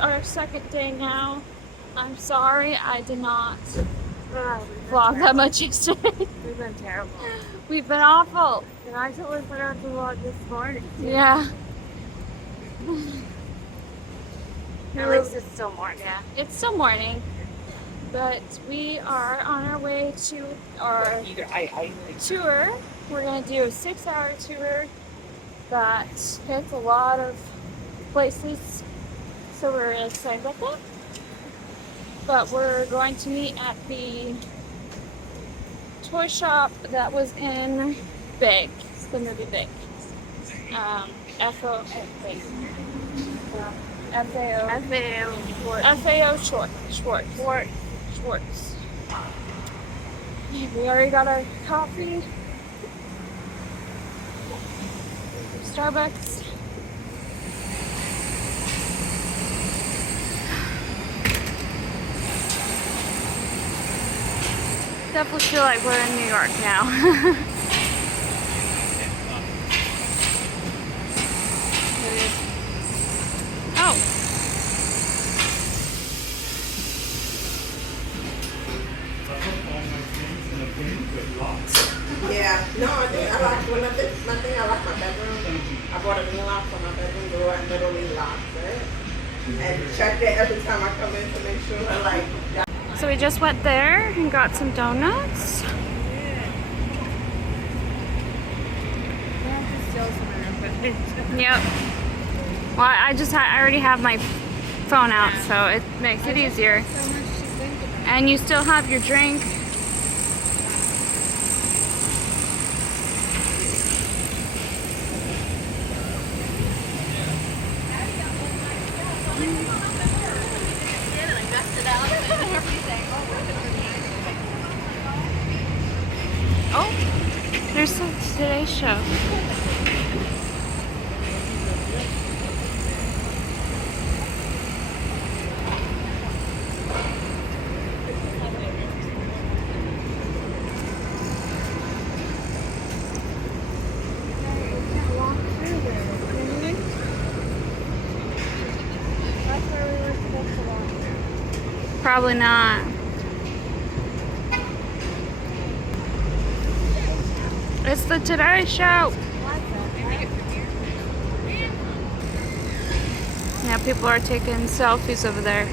our second day now. I'm sorry I did not vlog that much yesterday. We've been terrible. We've been awful. And I totally forgot to vlog this morning, too. Yeah. At least it's still morning. Yeah, it's still morning. But we are on our way to our tour. We're going to do a 6-hour tour that hits a lot of places. So we're excited about that. But we're going to meet at the toy shop that was in Big, the movie Big. FAO Schwartz. We already got our coffee. Starbucks. Definitely feel like we're in New York now. Oh. Yeah, no, I like one thing I like my bedroom. I bought a new lock for my bedroom door and literally locked it. And checked it every time I come in to make sure I like. So we just went there and got some donuts. Yep. Well, I already have my phone out, so it makes it easier. And you still have your drink. Oh, there's the Today Show. Probably not. It's the Today Show. Yeah, people are taking selfies over there.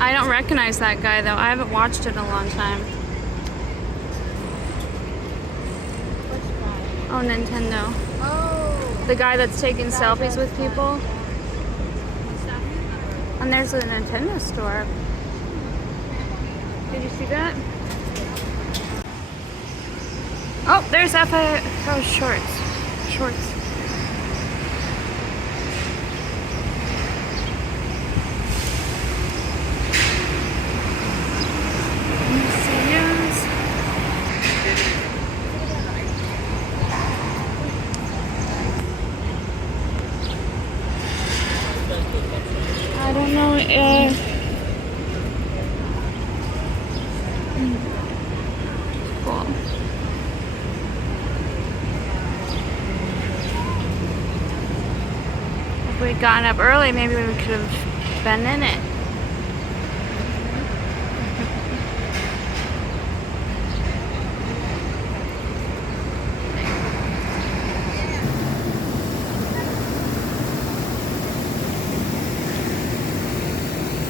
I don't recognize that guy though. I haven't watched it in a long time. Oh, Nintendo. Oh. The guy that's taking selfies with people. And there's a Nintendo store. Did you see that? Oh, there's FAO Schwartz. I don't know. Cool. If we'd gotten up early, maybe we could have been in it.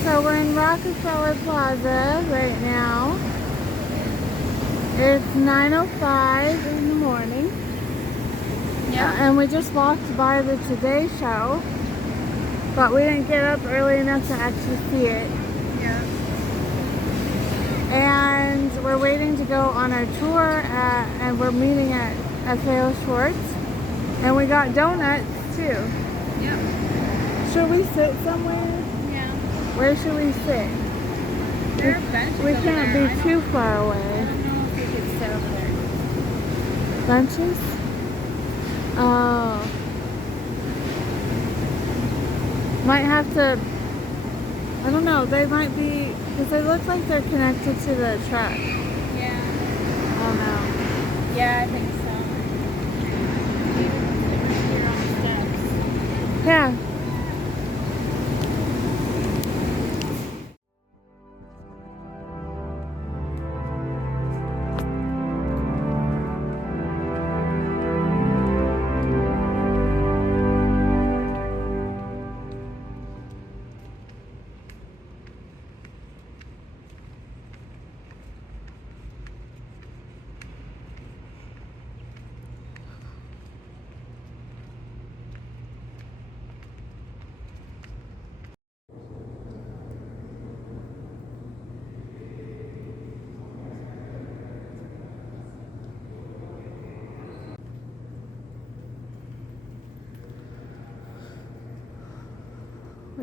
So we're in Rockefeller Plaza right now. It's 9:05 in the morning. Yeah. And we just walked by the Today Show, but we didn't get up early enough to actually see it. Yeah. And we're waiting to go on our tour and we're meeting at FAO Schwartz. And we got donuts too. Yeah. Should we sit somewhere? Where should we sit? There are benches We over can't there. be too far I away. don't know if we could sit over there. Benches? Oh. Might have to, I don't know, they might be, because they look like they're connected to the truck. Yeah. I don't know. Yeah, I think so. Here on the steps. Yeah.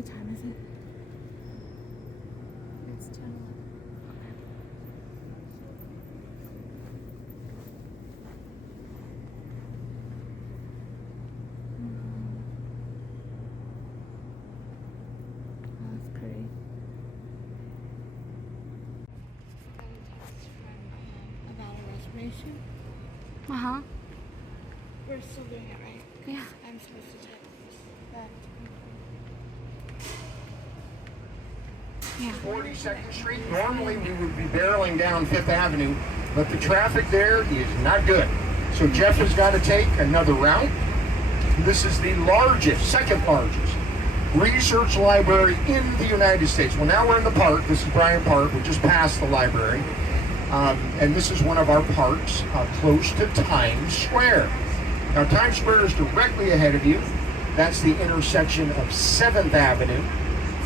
What time is it? It's 10. Oh, that's pretty. I got a text from about a reservation. Uh-huh. We're still doing it, right? Yeah. I'm supposed to text that. Yeah. 42nd Street. Normally we would be barreling down Fifth Avenue, but the traffic there is not good. So Jeff has got to take another route. This is the largest, second largest research library in the United States. Well, now we're in the park. This is Bryant Park. We just passed the library. And this is one of our parks close to Times Square. Now, Times Square is directly ahead of you. That's the intersection of 7th Avenue,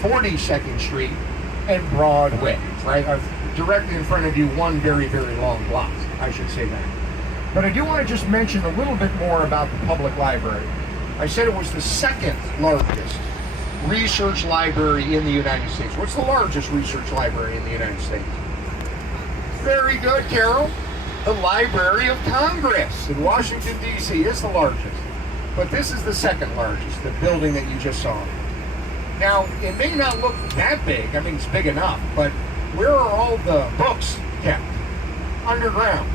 42nd Street, and Broadway, right? Directly in front of you, one very, very long block, I should say that. But I do want to just mention a little bit more about the public library. I said it was the second largest research library in the United States. What's the largest research library in the United States? Very good, Carol. The Library of Congress in Washington, D.C. is the largest. But this is the second largest, the building that you just saw. Now, it may not look that big. I mean, it's big enough. But where are all the books kept? Underground.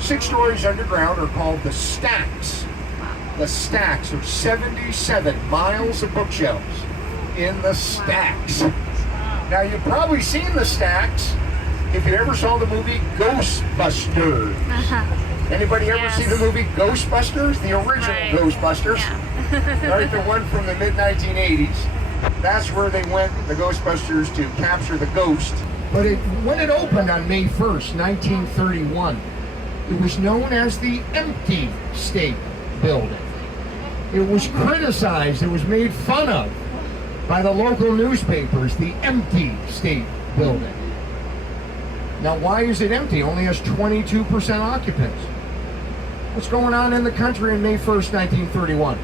6 stories underground are called the stacks. The stacks are 77 miles of bookshelves in the stacks. Now, you've probably seen the stacks if you ever saw the movie Ghostbusters. Anybody ever see the movie Ghostbusters? The original Ghostbusters? Yeah. Right, the one from the mid-1980s. That's where they went, the Ghostbusters, to capture the ghost. But when it opened on May 1st, 1931, it was known as the Empty State Building. It was criticized, it was made fun of by the local newspapers, the Empty State Building. Now, why is it empty? Only has 22% occupants. What's going on in the country on May 1st, 1931?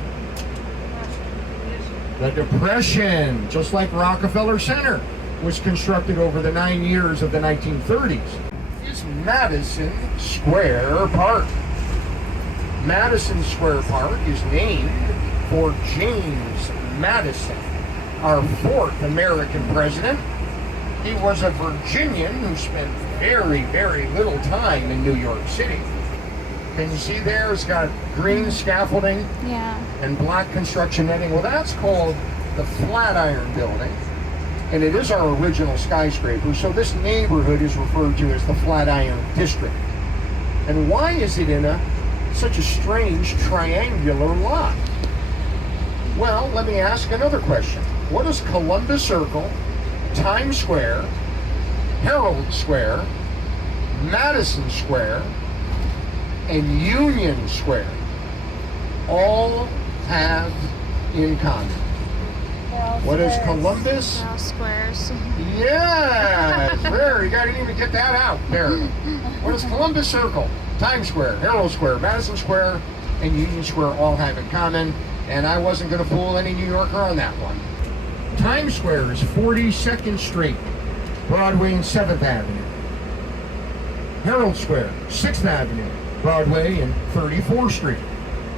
The Depression, just like Rockefeller Center was constructed over the 9 years of the 1930s. Is Madison Square Park. Madison Square Park is named for James Madison, our 4th American president. He was a Virginian who spent very, very little time in New York City. Can you see there? It's got green scaffolding and black construction netting. Well, that's called the Flatiron Building, and it is our original skyscraper. So this neighborhood is referred to as the Flatiron District. And why is it in such a strange triangular lot? Well, let me ask another question. What is Columbus Circle, Times Square, Herald Square, Madison Square, and Union Square all have in common? What is Columbus? All squares. Yes, there, you didn't even get that out there. What is Columbus Circle, Times Square, Herald Square, Madison Square, and Union Square all have in common? And I wasn't going to fool any New Yorker on that one. Times Square is 42nd Street, Broadway and 7th Avenue. Herald Square, 6th Avenue, Broadway and 34th Street.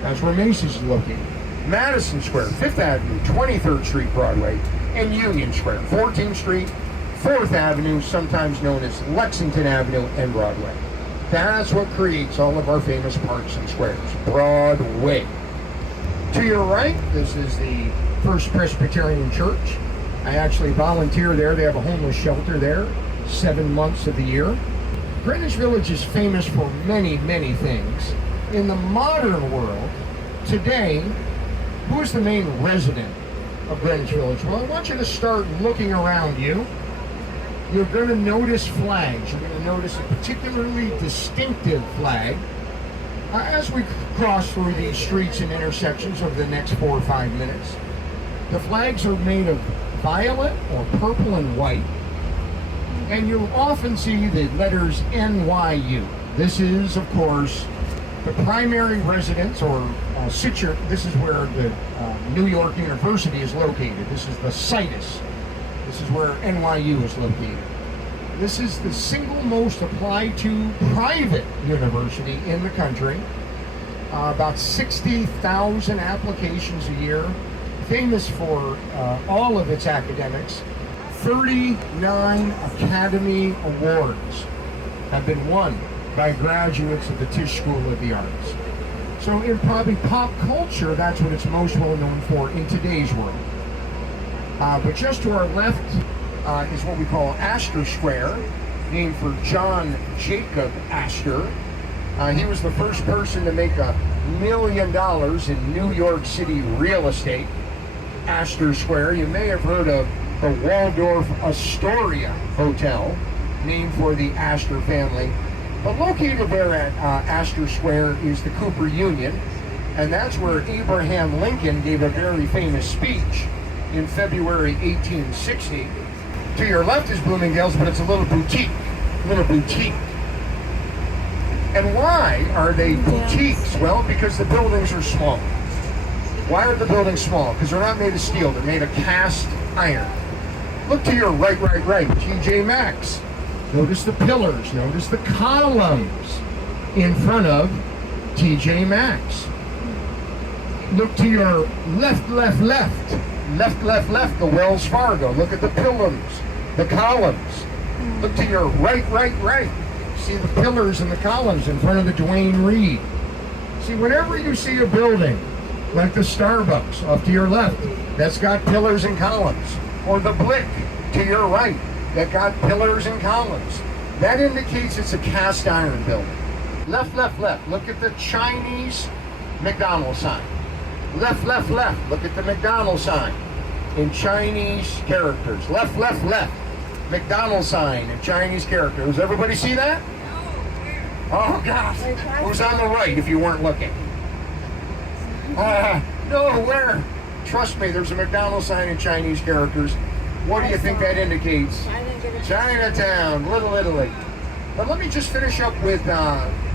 That's where Macy's is located. Madison Square, 5th Avenue, 23rd Street, Broadway, and Union Square, 14th Street, 4th Avenue, sometimes known as Lexington Avenue and Broadway. That's what creates all of our famous parks and squares, Broadway. To your right, this is the First Presbyterian Church. I actually volunteer there. They have a homeless shelter there 7 months of the year. Greenwich Village is famous for many, many things. In the modern world, today, who is the main resident of Greenwich Village? Well, I want you to start looking around you. You're going to notice flags. You're going to notice a particularly distinctive flag. As we cross through these streets and intersections over the next 4 or 5 minutes, the flags are made of violet or purple and white, and you'll often see the letters NYU. This is, of course, the primary residence or This is where the New York University is located. This is the situs. This is where NYU is located. This is the single most applied to private university in the country. About 60,000 applications a year. Famous for all of its academics. 39 Academy Awards have been won by graduates of the Tisch School of the Arts. So in probably pop culture, that's what it's most well known for in today's world. But just to our left is what we call Astor Square, named for John Jacob Astor. He was the first person to make $1 million in New York City real estate. Astor Square, you may have heard of the Waldorf Astoria Hotel, named for the Astor family. But located there at Astor Square is the Cooper Union, and that's where Abraham Lincoln gave a very famous speech in February 1860. To your left is Bloomingdale's, but it's a little boutique. And why are they boutiques? Well, because the buildings are small. Why are the buildings small? Because they're not made of steel, they're made of cast iron. Look to your right, TJ Maxx. Notice the pillars, notice the columns in front of TJ Maxx. Look to your left, the Wells Fargo. Look at the pillars, the columns. Look to your right. See the pillars and the columns in front of the Duane Reade. See, whenever you see a building like the Starbucks off to your left, that's got pillars and columns, or the Blick to your right, that got pillars and columns, that indicates it's a cast iron building. Left. Look at the Chinese McDonald's sign. Left. Look at the McDonald's sign in Chinese characters. Left. McDonald's sign in Chinese characters. Does everybody see that? Oh gosh. Who's on the right if you weren't looking? No, where? Trust me, there's a McDonald's sign in Chinese characters. What do you think that indicates? Chinatown, Little Italy. But let me just finish up with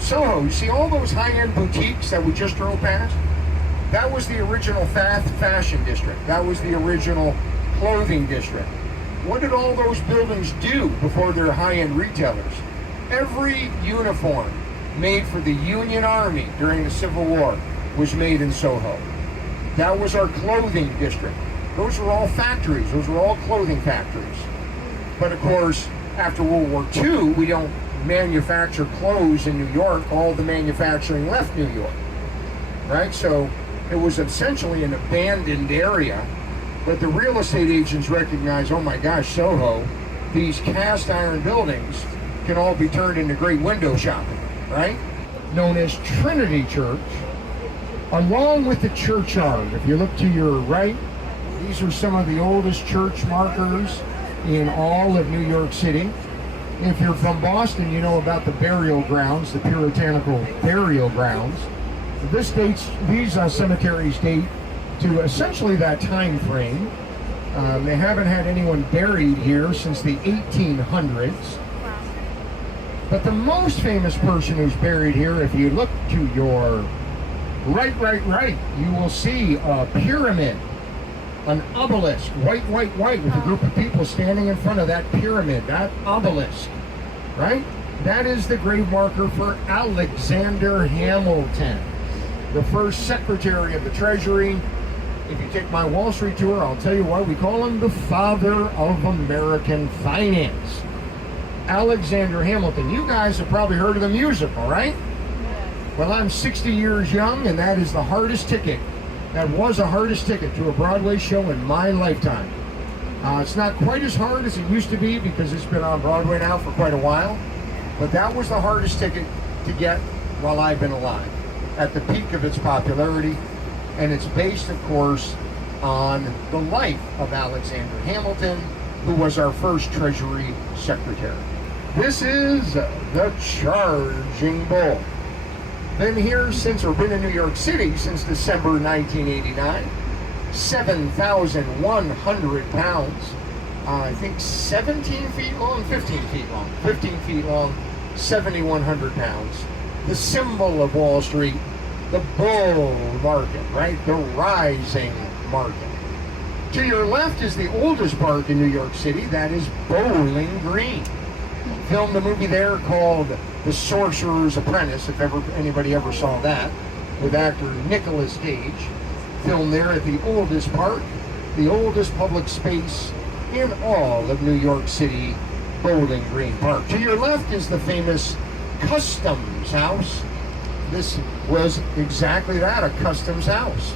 Soho. You see all those high-end boutiques that we just drove past? That was the original fashion district. That was the original clothing district. What did all those buildings do before they're high-end retailers? Every uniform made for the Union Army during the Civil War was made in Soho. That was our clothing district. Those were all factories. Those were all clothing factories. But of course, after World War II, we don't manufacture clothes in New York. All the manufacturing left New York, right? So it was essentially an abandoned area. But the real estate agents recognized, oh my gosh, Soho, these cast iron buildings can all be turned into great window shopping, right? Known as Trinity Church, along with the churchyard. If you look to your right, these are some of the oldest church markers in all of New York City. If you're from Boston, you know about the burial grounds, the puritanical burial grounds. These cemeteries date to essentially that time frame. They haven't had anyone buried here since the 1800s. But the most famous person who's buried here, if you look to your right, you will see a pyramid, an obelisk, white, with a group of people standing in front of that pyramid, that obelisk, right? That is the grave marker for Alexander Hamilton, the first Secretary of the Treasury. If you take my Wall Street tour, I'll tell you why we call him the father of American finance. Alexander Hamilton. You guys have probably heard of the musical, right? Well, I'm 60 years young, and that is the hardest ticket. That was the hardest ticket to a Broadway show in my lifetime. It's not quite as hard as it used to be because it's been on Broadway now for quite a while, but that was the hardest ticket to get while I've been alive, at the peak of its popularity, and it's based, of course, on the life of Alexander Hamilton, who was our first Treasury Secretary. This is the Charging Bull. Been in New York City since December 1989. 7,100 pounds. I think 17 feet long, 15 feet long. 15 feet long, 7,100 pounds. The symbol of Wall Street, the bull market, right? The rising market. To your left is the oldest park in New York City. That is Bowling Green. Filmed a movie there called The Sorcerer's Apprentice, if ever anybody ever saw that, with actor Nicolas Cage. Filmed there at the oldest park, the oldest public space in all of New York City, Bowling Green Park. To your left is the famous Customs House. This was exactly that, a customs house.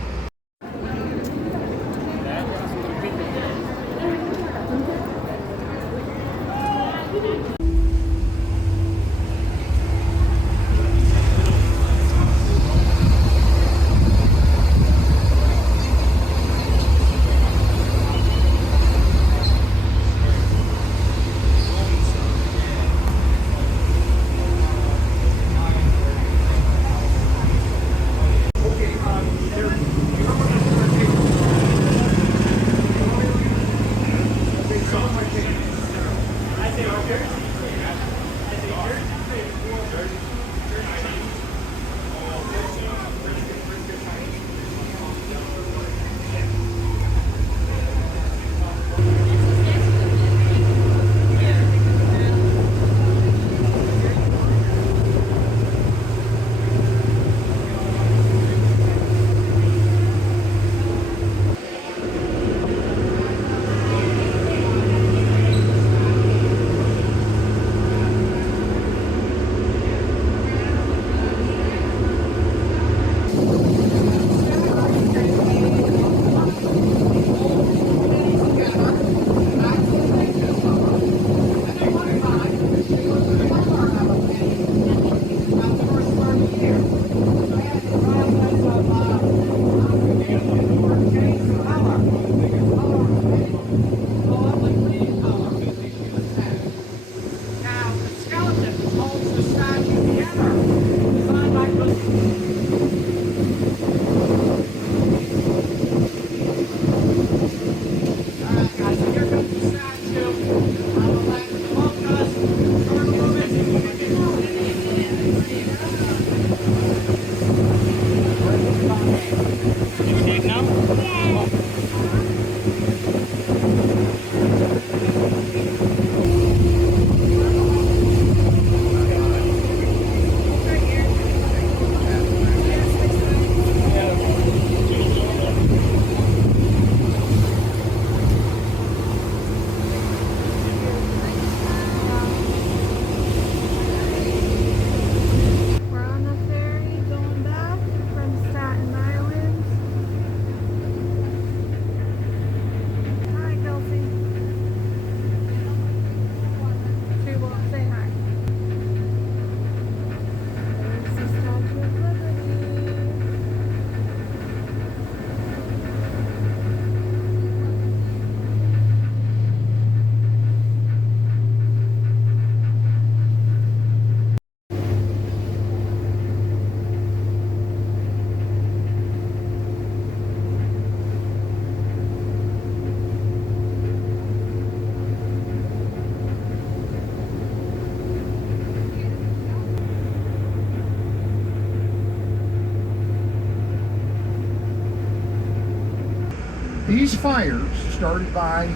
These fires started by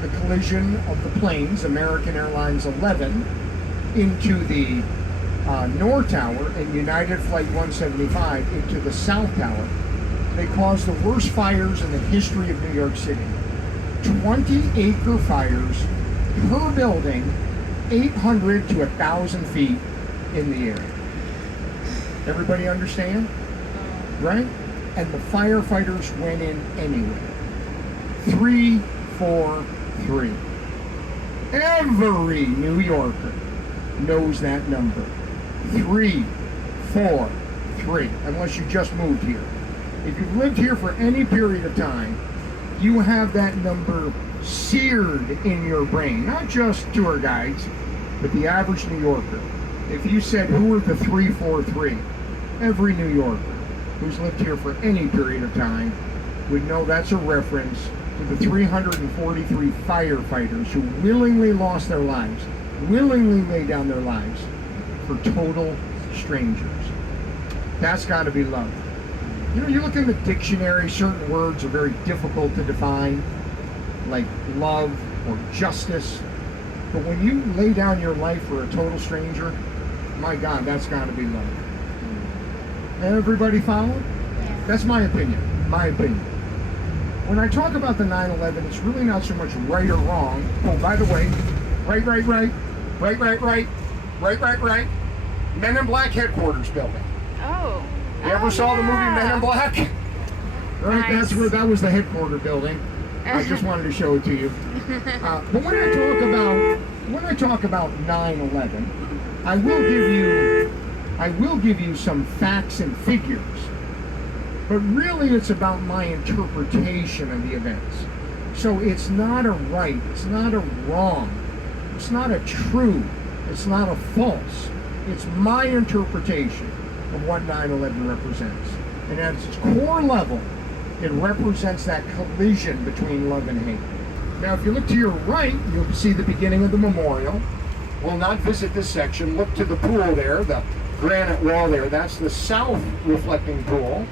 the collision of the planes, American Airlines 11, into the North Tower and United Flight 175 into the South Tower. They caused the worst fires in the history of New York City. 20-acre fires per building, 800 to 1,000 feet in the air. Everybody understand? Right? And the firefighters went in anyway. 343. Every New Yorker knows that number. 343. Unless you just moved here. If you've lived here for any period of time, you have that number seared in your brain. Not just tour guides, but the average New Yorker. If you said, who are the 343? Every New Yorker who's lived here for any period of time would know that's a reference to the 343 firefighters who willingly lost their lives, willingly laid down their lives for total strangers. That's got to be love. You know, you look in the dictionary, certain words are very difficult to define, like love or justice. But when you lay down your life for a total stranger, my God, that's got to be love. Everybody follow? Yeah. That's my opinion. My opinion. When I talk about the 9/11, it's really not so much right or wrong. Oh, by the way, right. Men in Black headquarters building. Oh. You ever saw the movie Men in Black? Right, Nice. that's where that was the headquarter building. I just wanted to show it to you. But when I talk about 9/11, I will give you some facts and figures. But really, it's about my interpretation of the events. So it's not a right, it's not a wrong, it's not a true, it's not a false. It's my interpretation of what 9/11 represents. And at its core level, it represents that collision between love and hate. Now, if you look to your right, you'll see the beginning of the memorial. We'll not visit this section. Look to the pool there, the granite wall there. That's the south reflecting pool.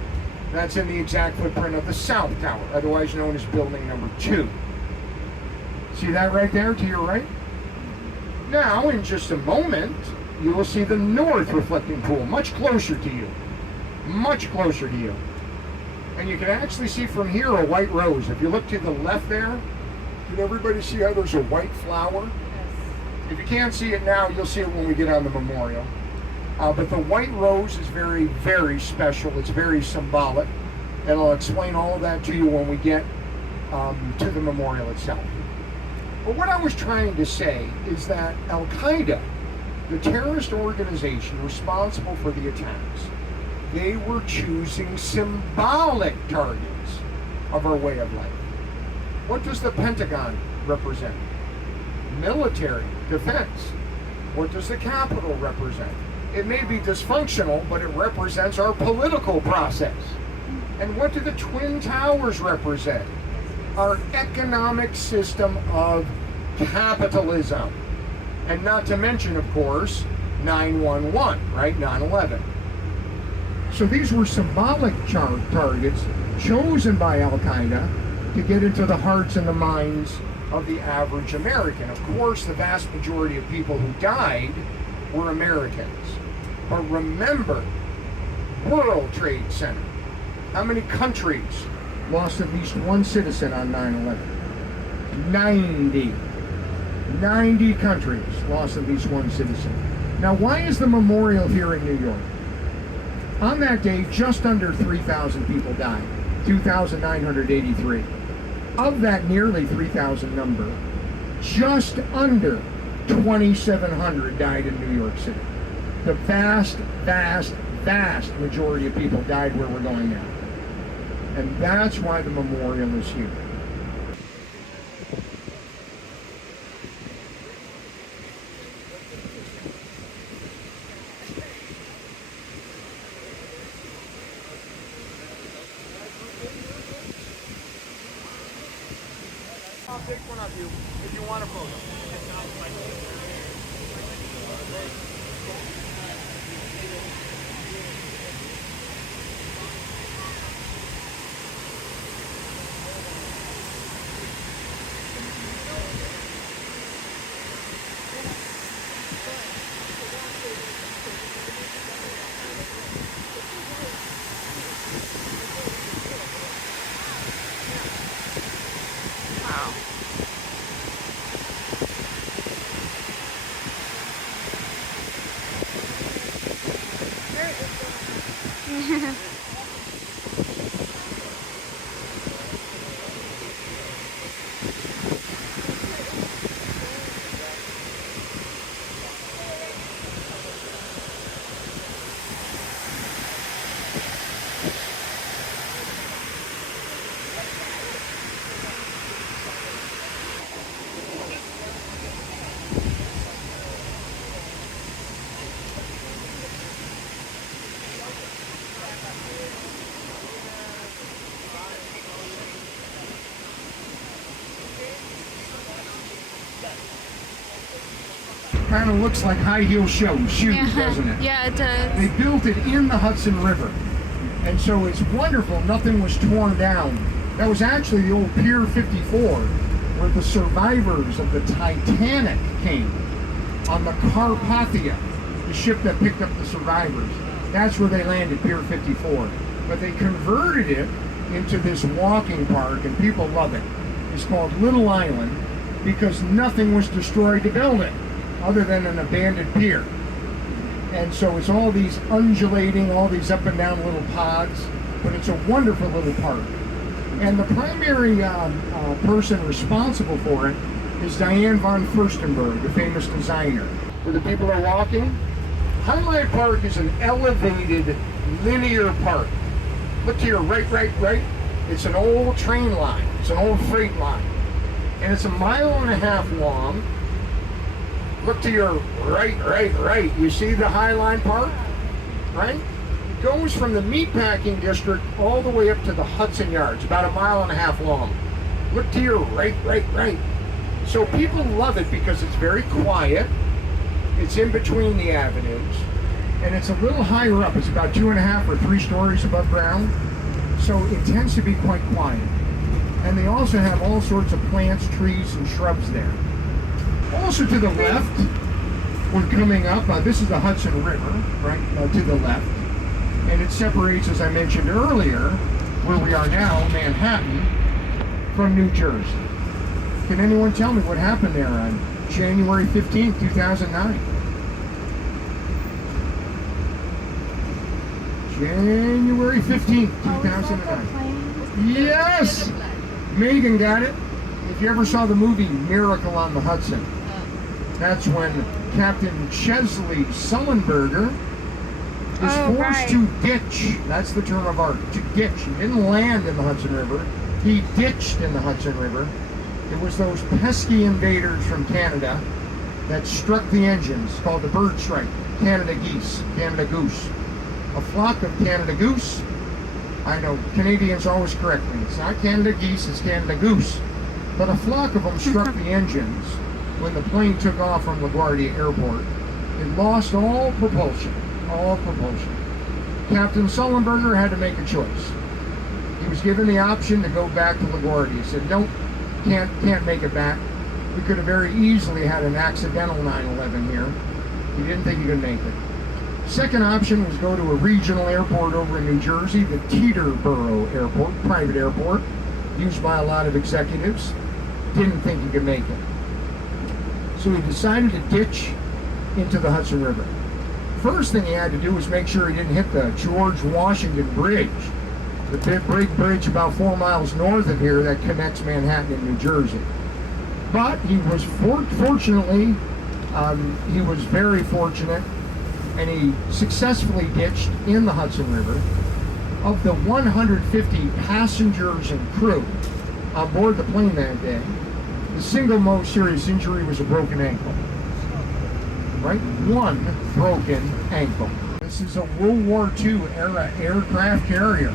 That's in the exact footprint of the South Tower, otherwise known as building number 2. See that right there to your right? Now, in just a moment, you will see the north reflecting pool, much closer to you. Much closer to you. And you can actually see from here a white rose. If you look to the left there, can everybody see how there's a white flower? If you can't see it now, you'll see it when we get on the memorial. But the white rose is very, very special. It's very symbolic. And I'll explain all of that to you when we get to the memorial itself. But what I was trying to say is that Al-Qaeda, the terrorist organization responsible for the attacks, they were choosing symbolic targets of our way of life. What does the Pentagon represent? Military, defense. What does the Capitol represent? It may be dysfunctional, but it represents our political process. And what do the Twin Towers represent? Our economic system of capitalism. And not to mention, of course, 9/11, right? 9/11. So these were symbolic targets chosen by Al-Qaeda to get into the hearts and the minds of the average American. Of course, the vast majority of people who died were Americans. But remember, World Trade Center. How many countries lost at least one citizen on 9/11? 90. 90 countries lost at least one citizen. Now, why is the memorial here in New York? On that day, just under 3,000 people died, 2,983. Of that nearly 3,000 number, just under 2,700 died in New York City. The vast majority of people died where we're going now. And that's why the memorial is here. I'll take one of you if you want a photo. Wow. Kind of looks like high heel shoes, doesn't it? Yeah, it does. They built it in the Hudson River. And so it's wonderful, nothing was torn down. That was actually the old Pier 54, where the survivors of the Titanic came on the Carpathia, the ship that picked up the survivors. That's where they landed, Pier 54. But they converted it into this walking park, and people love it. It's called Little Island because nothing was destroyed to build it other than an abandoned pier. And so it's all these undulating, all these up and down little pods, but it's a wonderful little park. And the primary person responsible for it is Diane von Furstenberg, the famous designer. For the people that are walking, Highlight Park is an elevated linear park. Look to your right. It's an old train line. It's an old freight line. And it's 1.5 miles long. Look to your right. You see the Highline Park? Right? It goes from the meatpacking district all the way up to the Hudson Yards, about 1.5 miles long. Look to your right. So people love it because it's very quiet. It's in between the avenues. And it's a little higher up. It's about 2.5 or 3 stories above ground. So it tends to be quite quiet. And they also have all sorts of plants, trees, and shrubs there. Also to the left, we're coming up, this is the Hudson River, right, to the left. And it separates, as I mentioned earlier, where we are now, Manhattan, from New Jersey. Can anyone tell me what happened there on January 15th, 2009? January 15th, 2009. Yes! Megan got it. If you ever saw the movie Miracle on the Hudson, that's when Captain Chesley Sullenberger is forced to ditch. That's the term of art, to ditch. He didn't land in the Hudson River. He ditched in the Hudson River. It was those pesky invaders from Canada that struck the engines, called the bird strike, Canada geese, Canada goose. A flock of Canada goose. I know Canadians always correct me. It's not Canada geese, it's Canada goose. But a flock of them struck the engines when the plane took off from LaGuardia Airport. It lost all propulsion. Captain Sullenberger had to make a choice. He was given the option to go back to LaGuardia. He said, nope, can't make it back. We could have very easily had an accidental 9/11 here. He didn't think he could make it. Second option was go to a regional airport over in New Jersey, the Teterboro Airport, private airport, used by a lot of executives. Didn't think he could make it. So he decided to ditch into the Hudson River. First thing he had to do was make sure he didn't hit the George Washington Bridge, the big bridge about 4 miles north of here that connects Manhattan and New Jersey. But he was fortunately, he was very fortunate, and he successfully ditched in the Hudson River. Of the 150 passengers and crew on board the plane that day, the single most serious injury was a broken ankle. Right? One broken ankle. This is a World War II era aircraft carrier.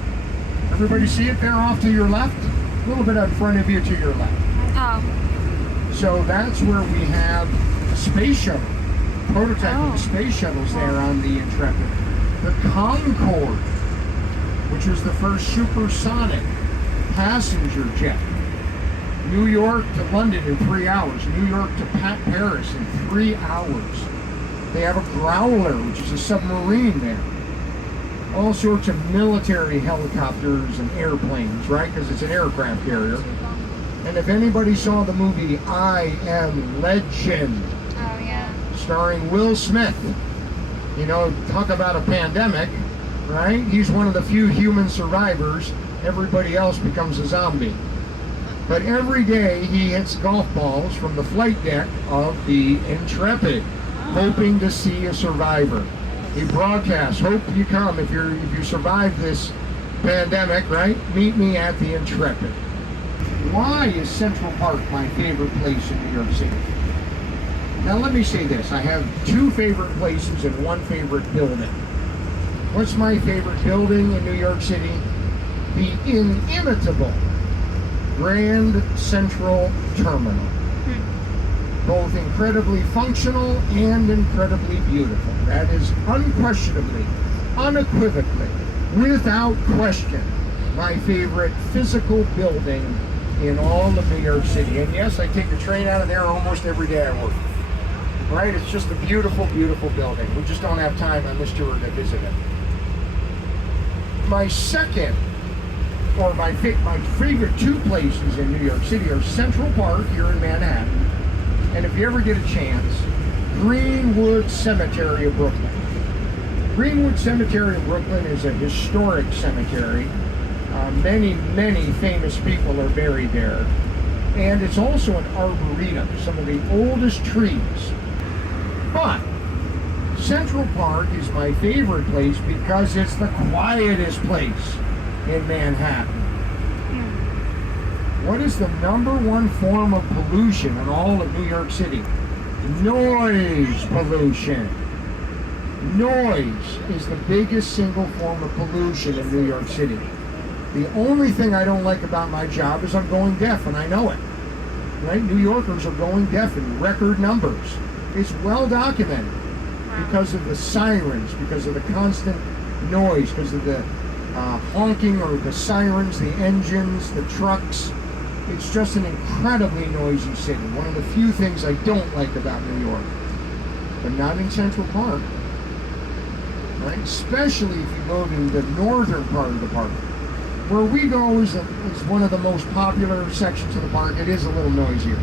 Everybody see it there off to your left? A little bit in front of you to your left. Oh. So that's where we have a space shuttle. Prototype of the space shuttles there on the Intrepid. The Concorde, which was the first supersonic passenger jet. New York to London in 3 hours. New York to Paris in 3 hours. They have a Growler, which is a submarine there. All sorts of military helicopters and airplanes, right? Because it's an aircraft carrier. And if anybody saw the movie I Am Legend, starring Will Smith, you know, talk about a pandemic, right? He's one of the few human survivors. Everybody else becomes a zombie. But every day he hits golf balls from the flight deck of the Intrepid, hoping to see a survivor. He broadcasts, hope you come if you survive this pandemic, right? Meet me at the Intrepid. Why is Central Park my favorite place in New York City? Now let me say this, I have 2 favorite places and 1 favorite building. What's my favorite building in New York City? The inimitable Grand Central Terminal. Both incredibly functional and incredibly beautiful. That is unquestionably, unequivocally without question, my favorite physical building in all of New York City. And yes, I take the train out of there almost every day I work. Right? It's just a beautiful, beautiful building. We just don't have time on this tour to visit it. My second, or my favorite two places in New York City are Central Park here in Manhattan, and if you ever get a chance, Greenwood Cemetery of Brooklyn. Greenwood Cemetery of Brooklyn is a historic cemetery. Many, many famous people are buried there. And it's also an arboretum, some of the oldest trees. But Central Park is my favorite place because it's the quietest place in Manhattan. What is the #1 form of pollution in all of New York City? Noise pollution. Noise is the biggest single form of pollution in New York City. The only thing I don't like about my job is I'm going deaf, and I know it. Right? New Yorkers are going deaf in record numbers. It's well documented because of the sirens, because of the constant noise, because of the honking or the sirens, the engines, the trucks. It's just an incredibly noisy city. One of the few things I don't like about New York. But not in Central Park. Right? Especially if you go to the northern part of the park. Where we go is one of the most popular sections of the park. It is a little noisier.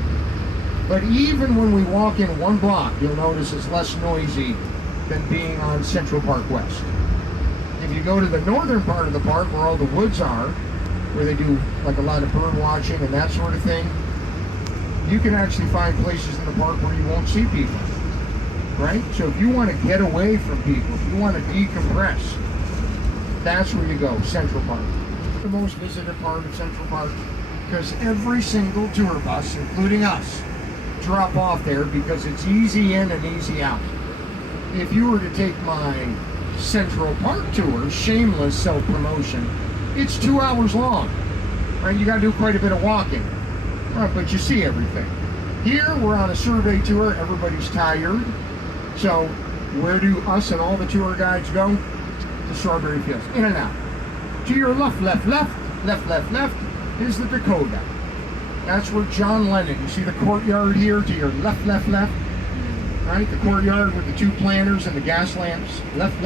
But even when we walk in one block, you'll notice it's less noisy than being on Central Park West. If you go to the northern part of the park where all the woods are, where they do like a lot of bird watching and that sort of thing, you can actually find places in the park where you won't see people. Right? So if you want to get away from people, if you want to decompress, that's where you go, Central Park. The most visited part of Central Park, because every single tour bus, including us, drop off there because it's easy in and easy out. If you were to take my Central Park tour, shameless self-promotion, it's 2 hours long. Right? You got to do quite a bit of walking, right, but you see everything. Here we're on a survey tour. Everybody's tired. So where do us and all the tour guides go? To Strawberry Fields, in and out. To your left is the Dakota. That's where John Lennon, you see the courtyard here to your left. Right, the courtyard with the 2 planters and the gas lamps, left.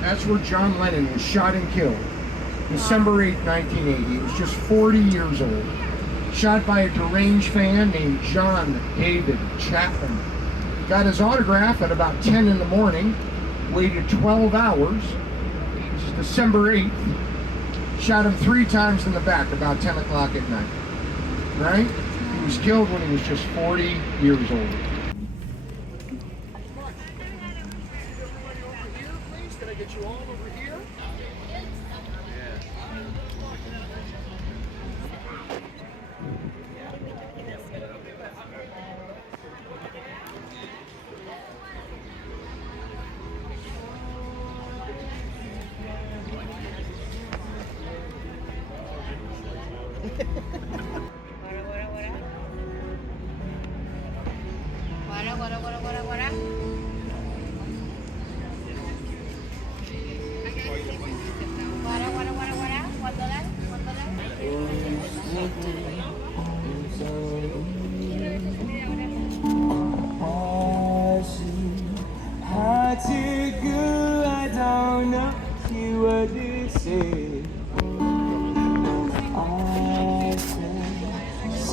That's where John Lennon was shot and killed. December 8, 1980. He was just 40 years old. Shot by a deranged fan named John David Chapman. Got his autograph at about 10 in the morning, waited 12 hours. This is December 8th. Shot him 3 times in the back about 10 o'clock at night. Right? He was killed when he was just 40 years old. Can I get you all over here?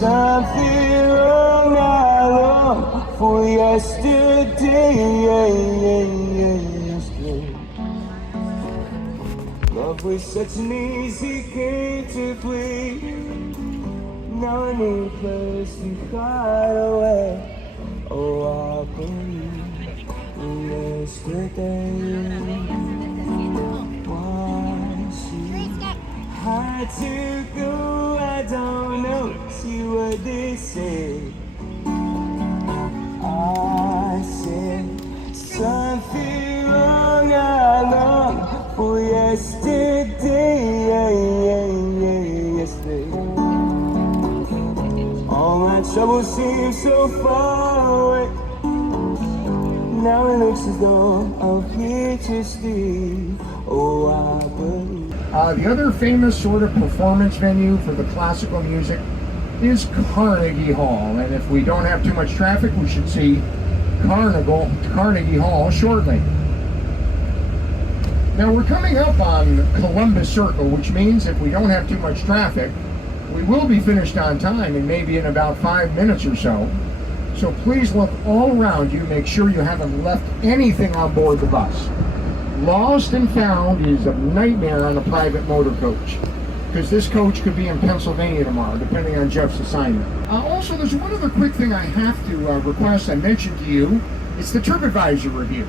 Something wrong, I long for yesterday. Love was such an easy game to play. Now I need a place to hide away. Oh, I believe in yesterday. Once you had to go, I don't know. See what they say. I said something wrong. I long for yesterday. Yesterday. All my troubles seem so far away. Now it looks as though I'm here to stay. Oh, I believe. The other famous sort of performance venue for the classical music is Carnegie Hall. And if we don't have too much traffic, we should see Carnegie Hall shortly. Now we're coming up on Columbus Circle, which means if we don't have too much traffic, we will be finished on time and maybe in about 5 minutes or so. So please look all around you, make sure you haven't left anything on board the bus. Lost and found is a nightmare on a private motor coach, because this coach could be in Pennsylvania tomorrow, depending on Jeff's assignment. Also, there's one other quick thing I have to request I mentioned to you. It's the TripAdvisor review.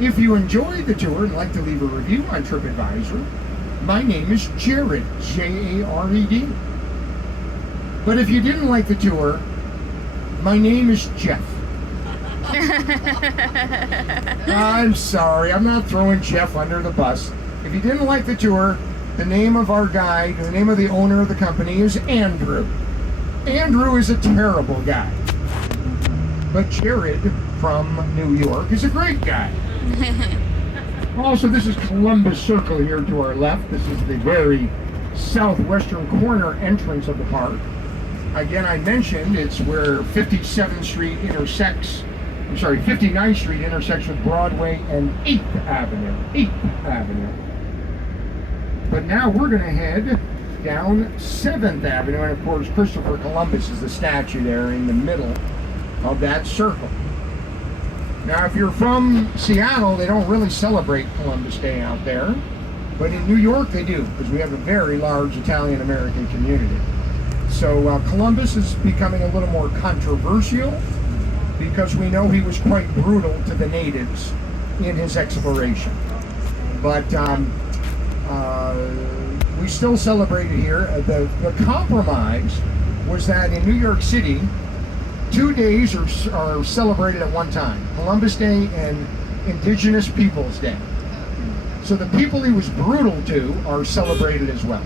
If you enjoyed the tour and like to leave a review on TripAdvisor, my name is Jared, J-A-R-E-D. But if you didn't like the tour, my name is Jeff. I'm sorry, I'm not throwing Jeff under the bus. If you didn't like the tour, the name of our guide, the name of the owner of the company is Andrew. Andrew is a terrible guy. But Jared from New York is a great guy. Also, this is Columbus Circle here to our left. This is the very southwestern corner entrance of the park. Again, I mentioned it's where 59th Street intersects with Broadway and 8th Avenue. 8th Avenue. But now we're going to head down 7th Avenue, and of course Christopher Columbus is the statue there in the middle of that circle. Now if you're from Seattle, they don't really celebrate Columbus Day out there, but in New York they do, because we have a very large Italian-American community. So Columbus is becoming a little more controversial, because we know he was quite brutal to the natives in his exploration. But we still celebrate it here. The compromise was that in New York City, 2 days are celebrated at one time: Columbus Day and Indigenous Peoples Day. So the people he was brutal to are celebrated as well.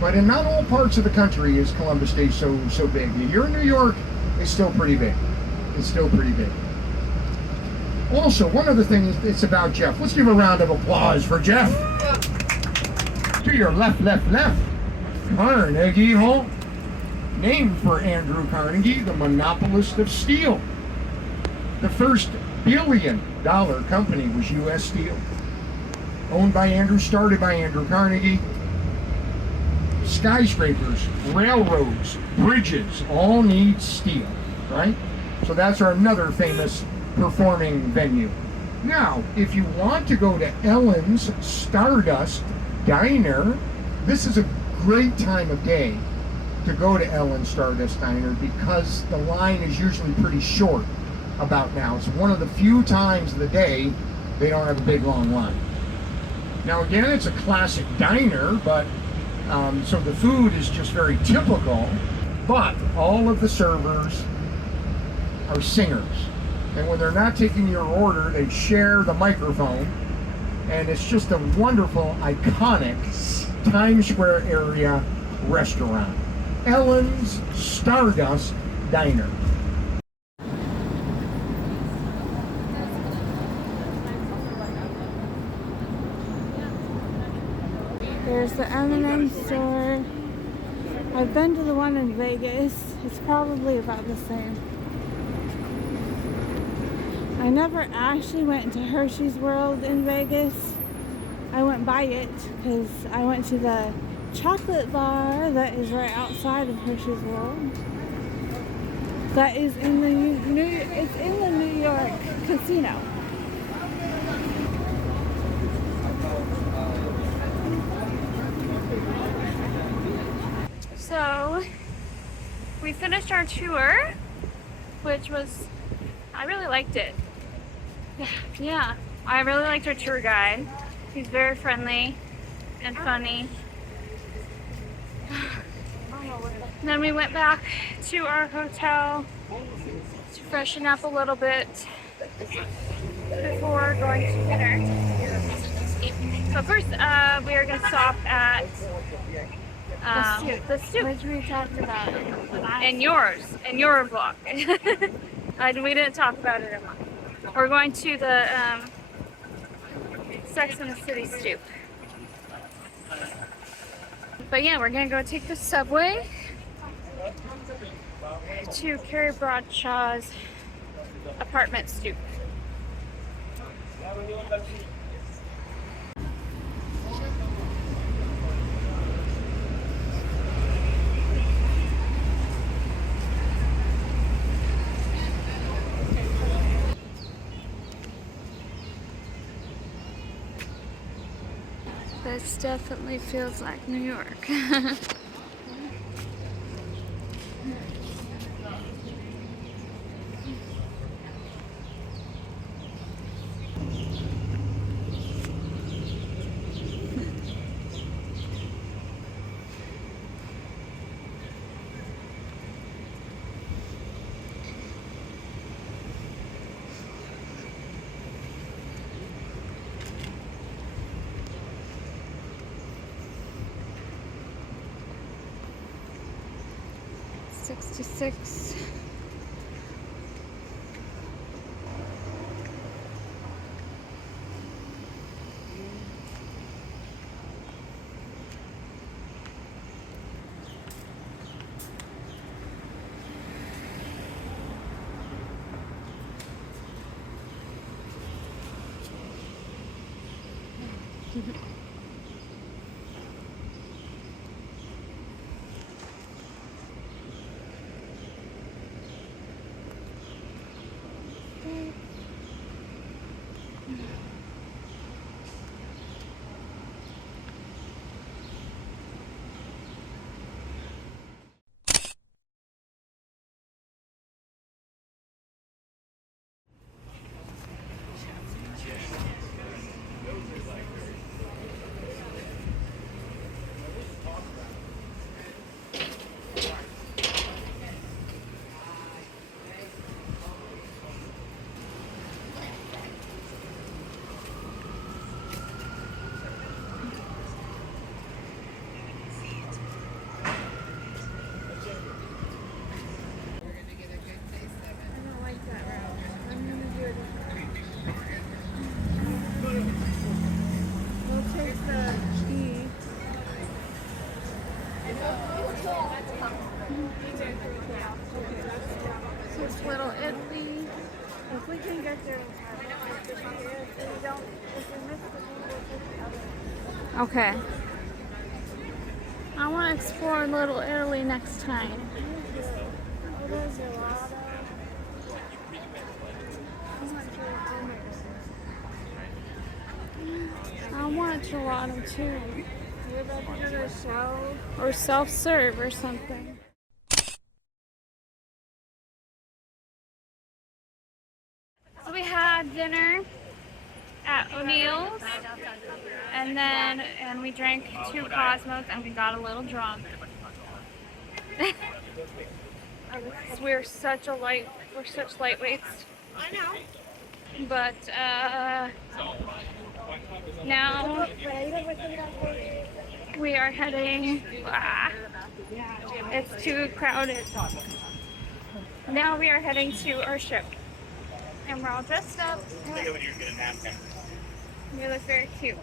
But in not all parts of the country is Columbus Day so big. If you're in New York, it's still pretty big. Also, one other thing is it's about Jeff. Let's give a round of applause for Jeff. To your left, Carnegie Hall. Named for Andrew Carnegie, the monopolist of steel. The first billion-dollar company was U.S. Steel. Owned by Andrew, started by Andrew Carnegie. Skyscrapers, railroads, bridges, all need steel, right? So that's another famous performing venue. Now, if you want to go to Ellen's Stardust Diner, this is a great time of day to go to Ellen's Stardust Diner, because the line is usually pretty short about now. It's one of the few times of the day they don't have a big long line. Now again, it's a classic diner, but so the food is just very typical, but all of the servers are singers. And when they're not taking your order, they share the microphone, and it's just a wonderful, iconic Times Square area restaurant. Ellen's Stardust Diner. There's the M&M store. I've been to the one in Vegas. It's probably about the same. I never actually went into Hershey's World in Vegas. I went by it because I went to the chocolate bar that is right outside of Hershey's World. That is in the New York casino. So we finished our tour, which was, I really liked it. Yeah, I really liked our tour guide. He's very friendly and funny. Then we went back to our hotel to freshen up a little bit before going to dinner. So first, we are going to stop at the stoop, Which we talked about in your vlog. We didn't talk about it in mine. We're going to the Sex and the City stoop. But yeah, we're gonna go take the subway to Carrie Bradshaw's apartment stoop. This definitely feels like New York. 66. This Little Italy. If we can get there, if we miss the thing, we'll take the other. Okay. I want to explore Little Italy next time. Oh, there's gelato. I want gelato too. You're about to go to show. Or self-serve or something. So we had dinner at O'Neill's, and we drank 2 Cosmos, and we got a little drunk. We're such lightweights. I know. But now we are heading. It's too crowded. Now we are heading to our ship, and we're all dressed up. We look very cute.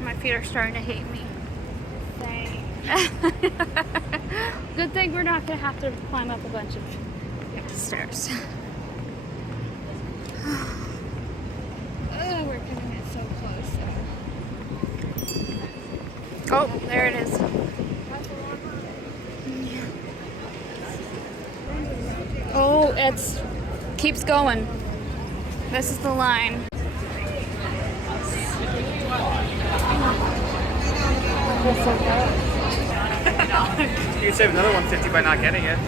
My feet are starting to hate me. Good thing we're not going to have to climb up a bunch of stairs. Oh, we're coming in so close. Oh, there it is. Oh, it's keeps going. This is the line. You could save another 150 by not getting it.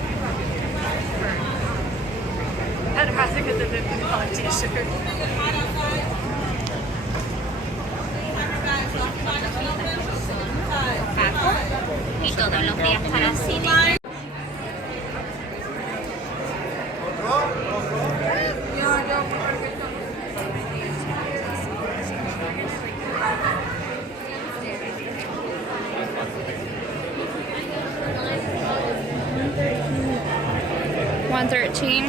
I'd have to get the $50 t-shirt. Y todos los días para cine. 113.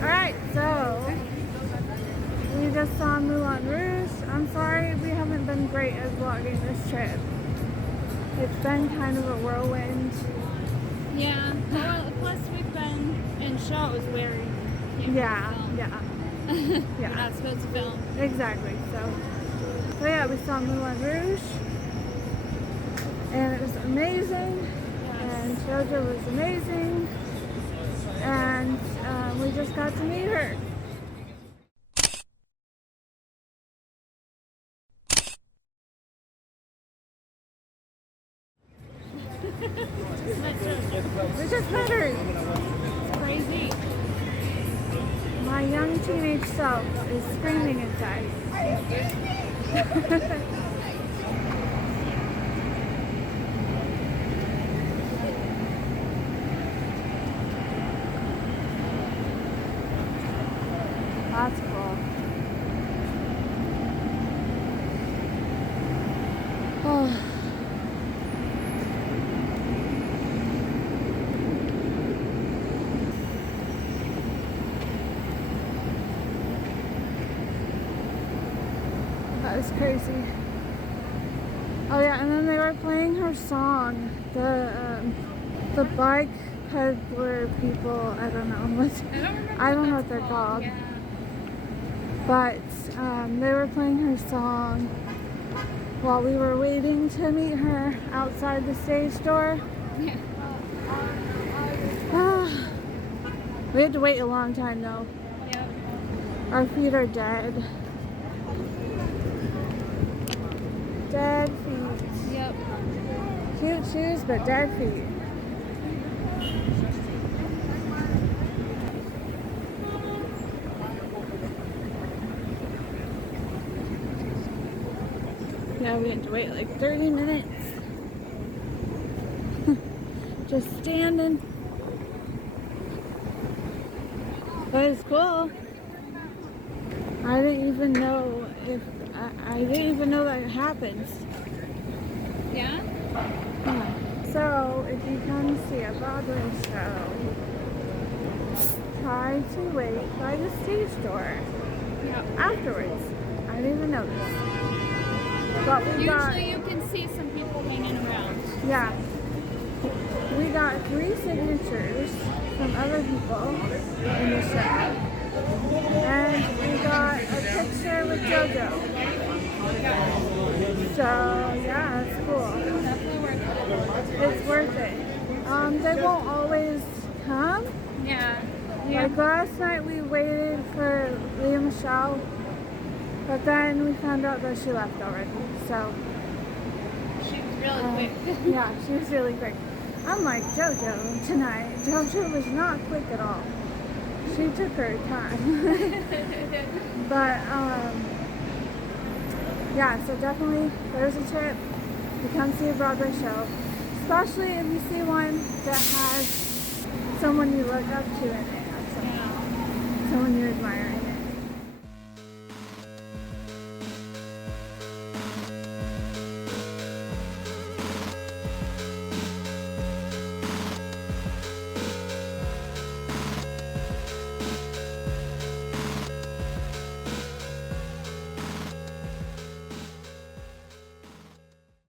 Alright, so we just saw Moulin Rouge. I'm sorry we haven't been great at vlogging this trip. It's been kind of a whirlwind. Yeah. Well, plus we've been in shows where you Yeah. you're not supposed to film. Exactly. So yeah, we saw Moulin Rouge, and it was amazing. And Jojo was amazing, and we just got to meet her. We just met her. It's crazy. My young teenage self is screaming inside. That's cool. Oh. That was crazy. Oh yeah, and then they were playing her song. The bike peddler people. I don't know what. I don't know what they're called. Yeah. But they were playing her song while we were waiting to meet her outside the stage door. Yeah. We had to wait a long time though. Yep. Our feet are dead. Dead feet. Yep. Cute shoes, but dead feet. Yeah, we had to wait like 30 minutes. Just standing. But it's cool. I didn't even know if I didn't even know that happens. Yeah? Yeah. So if you come see a Broadway show, try to wait by the stage door afterwards. I didn't even know this. But we Usually you can see some people hanging around. yeah. We got 3 signatures from other people in the show. And we got a picture with Jojo. So yeah, it's cool. Definitely worth it. It's worth it. They won't always come. Yeah. Like last night we waited for Leah Michelle, but then we found out that she left already. So She was really quick. yeah, she was really quick. Unlike Jojo tonight, Jojo was not quick at all. She took her time. But yeah, so definitely there's a trip to come see a Broadway show, especially if you see one that has someone you look up to in it, or someone you admire in